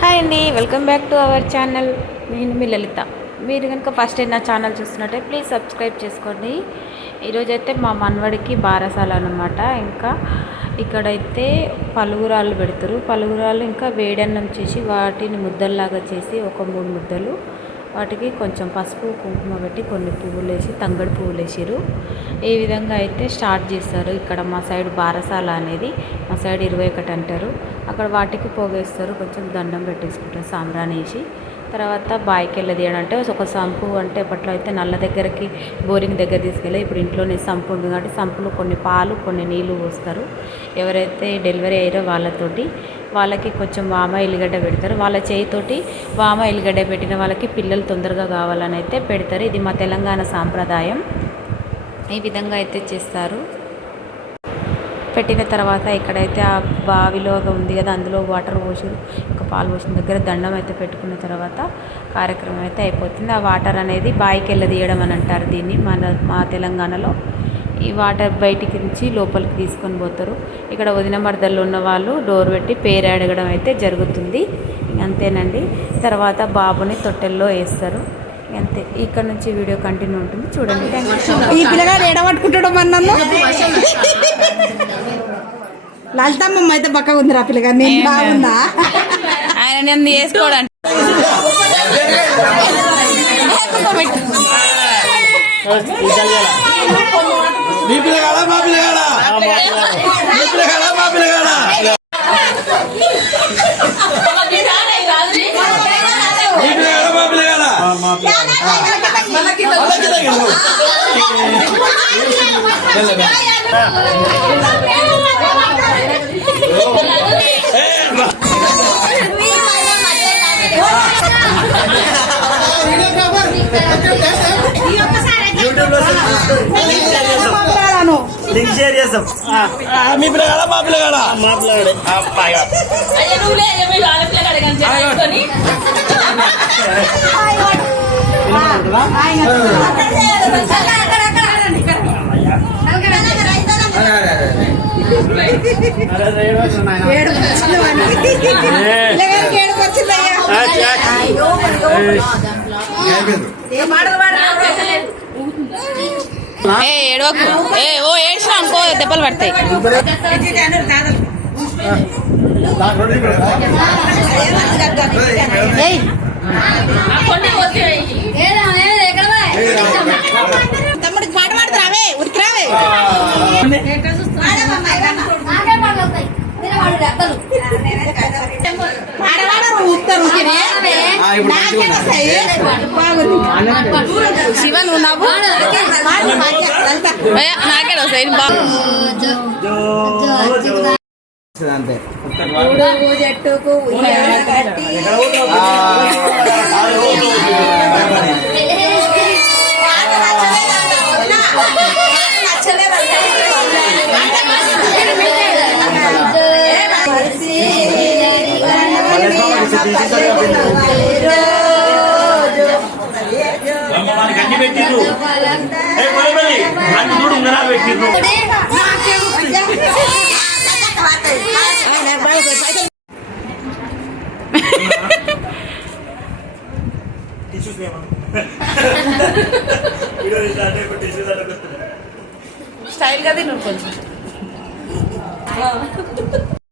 Hi అండి, welcome back to our channel. నేను మీ లలిత. మీరు కనుక ఫస్ట్ టైం నా ఛానల్ చూస్తున్నట్టే ప్లీజ్ సబ్స్క్రైబ్ చేసుకోండి. ఈరోజైతే మా మనవడికి బారసాల అనమాట. ఇంకా ఇక్కడైతే పలుగురాళ్ళు పెడతారు. పలుగురాళ్ళు ఇంకా వేడన్నం చేసి వాటిని ముద్దల్లాగా చేసి ఒక 3 ముద్దలు వాటికి కొంచెం పసుపు కుంకుమ పెట్టి కొన్ని పువ్వులు వేసి తంగడి పువ్వులు వేసారు. ఈ విధంగా అయితే స్టార్ట్ చేస్తారు. ఇక్కడ మా సైడ్ బారసాల అనేది మా సైడ్ 21 అంటారు. అక్కడ వాటికి పోగేస్తారు, కొంచెం దండం పెట్టేసుకుంటారు సాంబ్రాణి వేసి. తర్వాత బాయికి వెళ్ళదీయడం అంటే ఒక సంపు అంటే అప్పట్లో అయితే నల్ల దగ్గరికి బోరింగ్ దగ్గర తీసుకెళ్ళి, ఇప్పుడు ఇంట్లోనే సంపు ఉంది కాబట్టి సంపులో కొన్ని పాలు కొన్ని నీళ్లు పోస్తారు. ఎవరైతే డెలివరీ అయ్యారో వాళ్ళకి కొంచెం వామ ఎల్లిగడ్డ పెడతారు. వాళ్ళ చేయితోటి వామ ఎల్లిగడ్డ పెట్టిన వాళ్ళకి పిల్లలు తొందరగా కావాలని అయితే పెడతారు. ఇది మా తెలంగాణ సాంప్రదాయం. ఈ విధంగా అయితే చేస్తారు. పెట్టిన తర్వాత ఇక్కడైతే ఆ బావిలో ఉంది కదా, అందులో వాటర్ పోసి ఇంకా పాలు పోసిన దగ్గర దండం అయితే పెట్టుకున్న తర్వాత కార్యక్రమం అయితే అయిపోతుంది. ఆ వాటర్ అనేది బాయికి వెళ్ళదీయడం అని అంటారు దీన్ని మా తెలంగాణలో. ఈ వాటర్ బయటికి నుంచి లోపలికి తీసుకొని పోతారు. ఇక్కడ వదిన మర్దల్లో ఉన్న వాళ్ళు డోర్ పెట్టి పేరు అడగడం అయితే జరుగుతుంది. అంతేనండి. తర్వాత బాబుని తొట్టెల్లో వేస్తారు. అంతే. ఇక్కడ నుంచి వీడియో కంటిన్యూ ఉంటుంది, చూడండి. ఈ పిల్లగాడు ఎడబట్టుకుంటాడు మన నన్ను. లలితమ్మ అయితే బక్కగా ఉంది. ఆ పిల్లగా నేను బాగుందా? ఆయన నన్ను వేసుకోవడానికి షేర్ చేస్తాం. మీ పిల్లగాడ మా పిల్లగాడ మాట్లాడే ఏడవకు. ఓ ఏడ్చినా అనుకో దెబ్బలు పడతాయి. తమ్ముడికి పాట పాడుతురావే, ఉరికిరావే. శివ నువ్వు నవ్వు, నాకే వస్తాయి. చెట్టుకు అన్ని పెట్టిండ్రు. అన్ని చూడు ఉంగరాలు పెట్టిండ్రు. స్టైల్ కదా నువ్వు కొంచెం